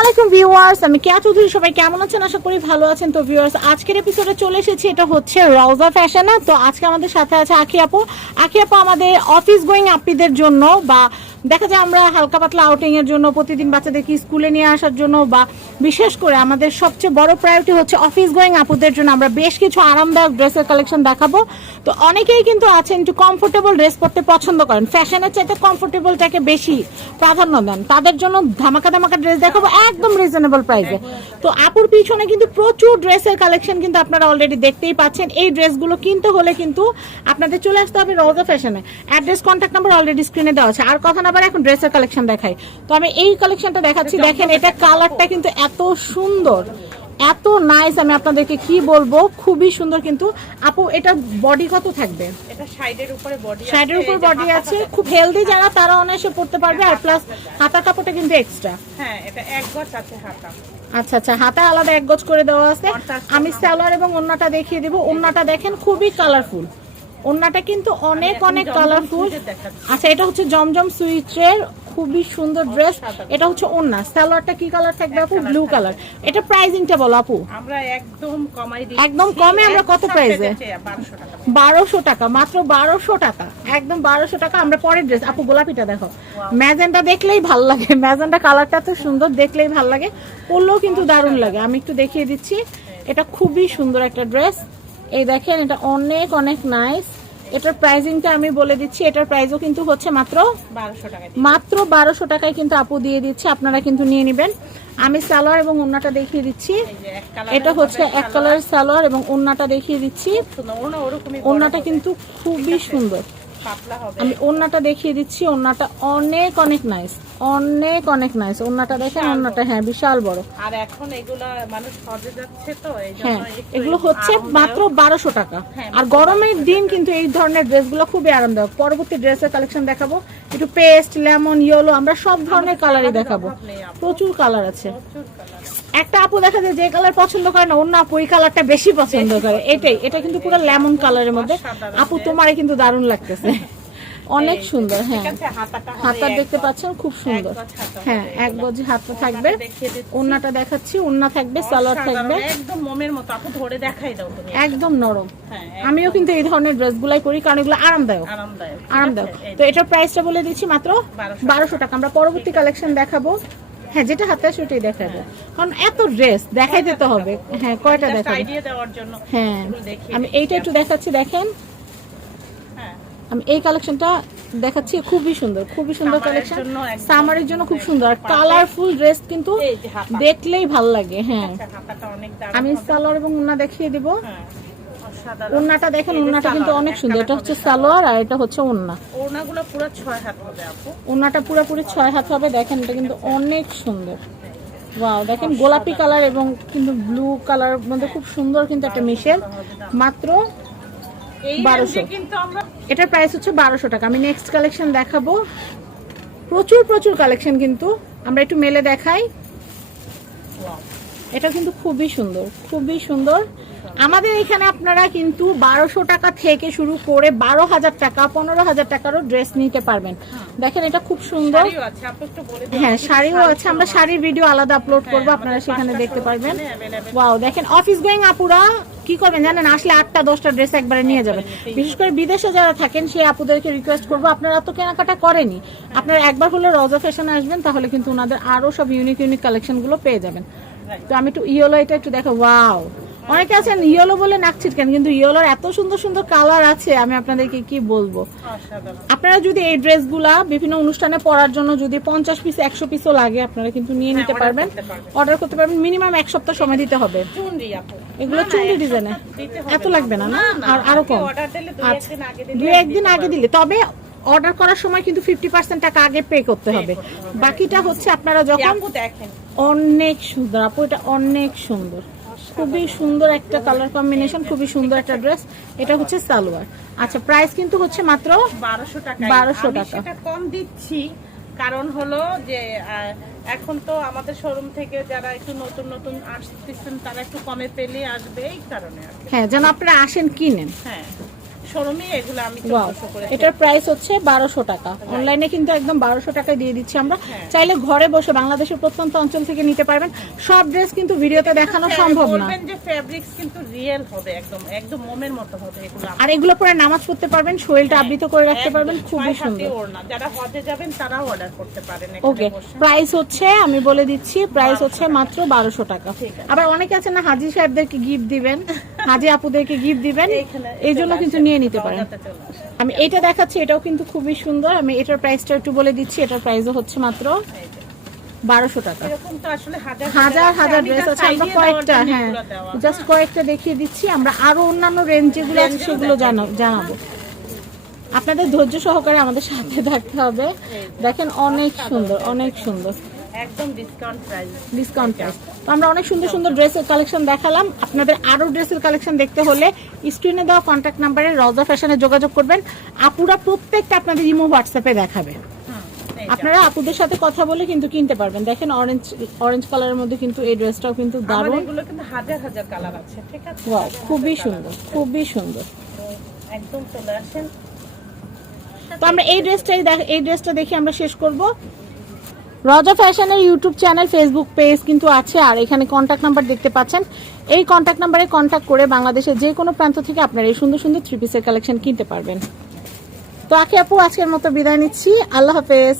আলাইকুম ভিউয়ার্স, আমি কেয়া চৌধুরী, সবাই কেমন আছেন? আশা করি ভালো আছেন। তো ভিউয়ার্স, আজকের এপিসোডে চলে এসেছি, এটা হচ্ছে রওজা ফ্যাশনে তো আজকে আমাদের সাথে আছে আখি আপু। আখি আপু, আমাদের অফিস গোয়িং আপিদের জন্য বা দেখা যায় আমরা হালকা পাতলা আউটিং এর জন্য প্রতিদিন বাচ্চাদেরকে স্কুলে নিয়ে আসার জন্য বা বিশেষ করে আমাদের সবচেয়ে বড় প্রায়োরিটি হচ্ছে অফিস গোয়িং আপুদের জন্য আমরা বেশ কিছু আরামদায়ক ড্রেসের কালেকশন দেখাবো। তো অনেকেই কিন্তু আছেন একটু কমফোর্টেবল ড্রেস পরতে পছন্দ করেন। ফ্যাশনের চাইতে কমফোর্টেবলটাকে বেশি প্রাধান্য দেন। তাদের জন্য ধামাকা ধামাকা ড্রেস দেখাবো একদম রিজনেবল প্রাইসে তো আপুর পিছনে কিন্তু প্রচুর ড্রেসের কালেকশন কিন্তু আপনারা অলরেডি দেখতেই পাচ্ছেন। এই ড্রেসগুলো কিনতে হলে কিন্তু আপনাদের চলে আসতে হবে রোজা ফ্যাশনে অ্যাড্রেস কন্ট্যাক্ট নাম্বার অলরেডি স্ক্রিনে দেওয়া আছে। আর কথা না বলে এখন ড্রেসের কালেকশন দেখাই তো আমি এই কালেকশনটা দেখাচ্ছি দেখেন এটা কালারটা কিন্তু এত সুন্দর এত নাইস আমি আপনাদেরকে কি বলব খুবই সুন্দর কিন্তু। আপু এটা বডি কত থাকবে? এটা সাইডের উপরে বডি শাড়ির উপর বডি আছে খুব হেলদি যারা তারা অনায়াসে পড়তে পারবে আর প্লাস হাতা কাপড়টা। কিন্তু এক্সট্রা হ্যাঁ এটা এক গজ আছে হাতা। আচ্ছা আচ্ছা হাতে আলাদা এক গজ করে দেওয়া আছে। আমি সালোয়ার এবং ওন্নাটা দেখিয়ে দেবো। ওন্নাটা দেখেন খুবই কালারফুল ওন্নাটা কিন্তু অনেক অনেক কালারফুল আচ্ছা এটা হচ্ছে জমজম সুইচের খুবই সুন্দর ড্রেস। এটা হচ্ছে ওন্না সালোয়ারটা কি কালার থাকবে আপু? ব্লু কালার এটা প্রাইজিংটা বলো আপু। আমরা একদম কমাই দিই একদম কমে আমরা কত এ? 1200 টাকা বারোশো টাকা। মাত্র বারোশো টাকা। একদম বারোশো টাকা। আমরা পরের ড্রেস আপু গোলাপিটা দেখো। ম্যাজেন্টা দেখলেই ভালো লাগে। ম্যাজেন্টা কালারটা তো সুন্দর দেখলেই ভালো লাগে। পরলেও কিন্তু দারুণ লাগে। আমি একটু দেখিয়ে দিচ্ছি। এটা খুবই সুন্দর একটা ড্রেস এই দেখেন এটা অনেক অনেক নাইস এটার প্রাইজিংটা আমি বলে দিচ্ছি এটার প্রাইসও কিন্তু হচ্ছে মাত্র বারোশো টাকা মাত্র বারোশো টাকায় কিন্তু আপু দিয়ে দিচ্ছে আপনারা কিন্তু নিয়ে নেবেন। আমি সালোয়ার এবং ওন্নাটা দেখিয়ে দিচ্ছি। এটা হচ্ছে এক কালার সালোয়ার এবং ওন্নাটা দেখিয়ে দিচ্ছি। উন্নাটা ওন্নাটা কিন্তু খুবই সুন্দর। আমি ওন্নাটা দেখিয়ে দিচ্ছি ওন্নাটা অনেক অনেক নাইস অনেক অনেক নাইস ওন্নাটা দেখেন ওন্নাটা হ্যাঁ বিশাল বড়। আর এখন এগুলা মানুষ সজে যাচ্ছে তো হ্যাঁ এগুলো হচ্ছে মাত্র বারোশো টাকা। হ্যাঁ, আর গরমের দিন কিন্তু এই ধরনের ড্রেসগুলো খুবই আরামদায়ক। পরবর্তী ড্রেসের কালেকশন দেখাবো। একটু পেস্ট লেমন ইয়েলো আমরা সব ধরনের কালারই দেখাবো। প্রচুর কালার আছে। একটা আপু দেখা যায় যে কালার পছন্দ করে না অন্য আপু এই কালারটা বেশি পছন্দ করে। এটাই এটা কিন্তু পুরো লেমন কালারের মধ্যে। আপু তোমারে কিন্তু দারুণ লাগতেছে। অনেক সুন্দর হ্যাঁ। হাতা দেখতে পাচ্ছেন খুব সুন্দর। হ্যাঁ এক গজ হাতটা থাকবে। ওন্নাটা দেখাচ্ছি ওন্না থাকবে সালোয়ার থাকবে। একদম মোমের মতো। আপু ধরে দেখাই দাও তুমি একদম নরম। হ্যাঁ আমিও কিন্তু এই ধরনের ড্রেসগুলাই করি কারণ এগুলো আরামদায়ক। আরামদায়ক আরামদায়ক। তো এটার প্রাইসটা বলে দিচ্ছি মাত্র 1200 বারোশো টাকা। আমরা পরবর্তী কালেকশন দেখাবো। হ্যাঁ যেটা হাতে আসে ওটাই দেখাবো। কারণ এত ড্রেস দেখাই দিতে হবে। হ্যাঁ কয়টা দেখাবো? idea দেওয়ার জন্য হ্যাঁ। আমি এইটা একটু দেখাচ্ছি দেখেন। হ্যাঁ আমি এই কালেকশনটা দেখাচ্ছি খুবই সুন্দর খুবই সুন্দর কালেকশন। সামারের জন্য খুব সুন্দর। আর কালারফুল ড্রেস কিন্তু। দেখলেই ভালো লাগে হ্যাঁ। আচ্ছা, আমি সালোয়ার এবং উন্না দেখিয়ে দিব। হ্যাঁ, উন্নাটা দেখেন এই উন্নাটা কিন্তু অনেক সুন্দর। এটা হচ্ছে সালোয়ার আর এটা হচ্ছে উন্না। ওড়নাগুলো পুরো ছয় হাত হবে আপু। উন্নাটা পুরোপুরি ছয় হাত হবে। দেখেন এটা কিন্তু অনেক সুন্দর। ওয়াও দেখেন গোলাপি কালার এবং কিন্তু ব্লু কালার মধ্যে খুব সুন্দর কিন্তু একটা মিশেল। মাত্র এই 1200 রেঞ্জে কিন্তু আমরা এটার প্রাইস হচ্ছে বারোশো টাকা। আমি নেক্সট কালেকশন দেখাবো। প্রচুর প্রচুর কালেকশন কিন্তু। আমরা একটু মেলে দেখাই। এটা কিন্তু খুবই সুন্দর খুবই সুন্দর। আমাদের এখানে আপনারা কিন্তু বারোশো টাকা থেকে শুরু করে বারো হাজার টাকা পনেরো হাজার টাকারও ড্রেস নিতে পারবেন। দেখেন এটা খুব সুন্দর। হ্যাঁ শাড়িও আছে আমরা শাড়ির ভিডিও আলাদা আপলোড করব আপনারা সেখানে দেখতে পারবেন। ওয়াও দেখেন অফিস গোয়িং আপুরা কি করবেন জানেন আসলে আটটা দশটা ড্রেস একবারে নিয়ে যাবেন। বিশেষ করে বিদেশে যারা থাকেন সেই আপুদেরকে রিকোয়েস্ট করব আপনারা তো কেনাকাটা করেনি আপনারা একবার হলে রজা ফ্যাশন আসবেন তাহলে কিন্তু ওনাদের আরও সব ইউনিক ইউনিক কালেকশনগুলো পেয়ে যাবেন। তো আমি একটু ইয়েলো এটা একটু দেখো ওয়াও। অনেকে আছেন ইয়েলো বলে নাক ছিটকেন কিন্তু ইয়েলোর এত সুন্দর সুন্দর কালার আছে আমি আপনাদেরকে কি বলব? আপনারা যদি এই ড্রেসগুলা বিভিন্ন অনুষ্ঠানে পরার জন্য যদি পঞ্চাশ পিস একশো পিসও লাগে আপনারা কিন্তু নিয়ে নিতে হ্যাঁ, পারবেন। অর্ডার করতে পারবেন মিনিমাম এক সপ্তাহ সময় দিতে হবে। এগুলো না, ডিজাইনে এত লাগবে না না? আর আরও কম। দুই আচ্ছা একদিন আগে দিলে একদিন আগে দিলে। তবে অর্ডার করার সময় কিন্তু ফিফটি পার্সেন্ট টাকা আগে পে করতে হবে। বাকিটা হচ্ছে আপনারা যখন দেখেন অনেক সুন্দর। আপু এটা অনেক সুন্দর। খুবই সুন্দর একটা কালার কম্বিনেশন খুবই সুন্দর একটা ড্রেস এটা হচ্ছে সালোয়ার। আচ্ছা প্রাইস কিন্তু হচ্ছে মাত্র বারোশো টাকা। বারোশো টাকা। কম দিচ্ছি। কারণ হলো যে এখন তো আমাদের শোরুম থেকে যারা একটু নতুন নতুন আসতেছেন তারা একটু কমে পেলে আসবে এই কারণে হ্যাঁ যেন আপনারা আসেন কিনেন। হ্যাঁ। শোরুমে এগুলো আমি করে এটার প্রাইস হচ্ছে বারোশো টাকা। অনলাইনে কিন্তু একদম বারোশো টাকায় দিয়ে দিচ্ছি আমরা। হ্যাঁ। চাইলে ঘরে বসে বাংলাদেশের প্রত্যন্ত অঞ্চল থেকে নিতে পারবেন। সব ড্রেস কিন্তু ভিডিওতে দেখানো সম্ভব না। যে ফেব্রিক্স কিন্তু রিয়েল হবে একদম একদম মোমের মতো হবে এগুলো। আর এগুলো পরে নামাজ পড়তে পারবেন শরীরটা আবৃত করে রাখতে পারবেন খুবই সুন্দর। যারা হজে যাবেন তারাও অর্ডার করতে পারেন ওকে প্রাইস হচ্ছে আমি বলে দিচ্ছি প্রাইস হচ্ছে মাত্র বারোশো টাকা। আবার অনেকে আছে না হাজি সাহেবদেরকে গিফট দিবেন। হাজি আপুদেরকে গিফট দিবেন এই জন্য কিন্তু নিয়ে নিতে পারেন। আমি এটা দেখাচ্ছি এটাও কিন্তু খুবই সুন্দর। আমি এটার প্রাইসটা একটু বলে দিচ্ছি এটার প্রাইসও হচ্ছে মাত্র বারোশো টাকা। হাজার হাজার ড্রেস আছে। আমরা কয়েকটা হ্যাঁ জাস্ট কয়েকটা দেখিয়ে দিচ্ছি। আমরা আরও অন্যান্য রেঞ্জ যেগুলো আছে সেগুলো জানা- জানাব। আপনাদের ধৈর্য সহকারে আমাদের সাথে থাকতে হবে। দেখেন অনেক সুন্দর অনেক সুন্দর। একদম ডিসকাউন্ট প্রাইস ডিসকাউন্ট প্রাইস তো আমরা অনেক সুন্দর সুন্দর ড্রেসের কালেকশন দেখালাম। আপনাদের আরও ড্রেসের কালেকশন দেখতে হলে স্ক্রিনে দেওয়া কন্ট্যাক্ট নাম্বারে রজা ফ্যাশনে যোগাযোগ করবেন। আপুরা প্রত্যেকটা আপনাদের ইমো হোয়াটসঅ্যাপে দেখাবে। আপনারা আপুদের সাথে কথা বলে কিন্তু কিনতে পারবেন। দেখেন অরেঞ্জ অরেঞ্জ কালারের মধ্যে কিন্তু এই ড্রেসটাও কিন্তু দারুণ। এগুলো কিন্তু হাজার হাজার কালার আছে ঠিক আছে? ওয়াও খুবই সুন্দর খুবই সুন্দর। তো একদম চলে আসেন। তো আমরা এই ড্রেসটাই দেখ- এই ড্রেসটা দেখে আমরা শেষ করব। রজা ফ্যাশনের ইউটিউব চ্যানেল ফেসবুক পেজ কিন্তু আছে, আর এখানে কন্ট্যাক্ট নাম্বার দেখতে পাচ্ছেন। এই কন্ট্যাক্ট নাম্বারে কন্ট্যাক্ট করে বাংলাদেশের যে কোনো প্রান্ত থেকে আপনারা এই সুন্দর সুন্দর থ্রি পিসের কালেকশন কিনতে পারবেন। তো আখি আপু, আজকের মতো বিদায় নিচ্ছি। আল্লাহ হাফেজ।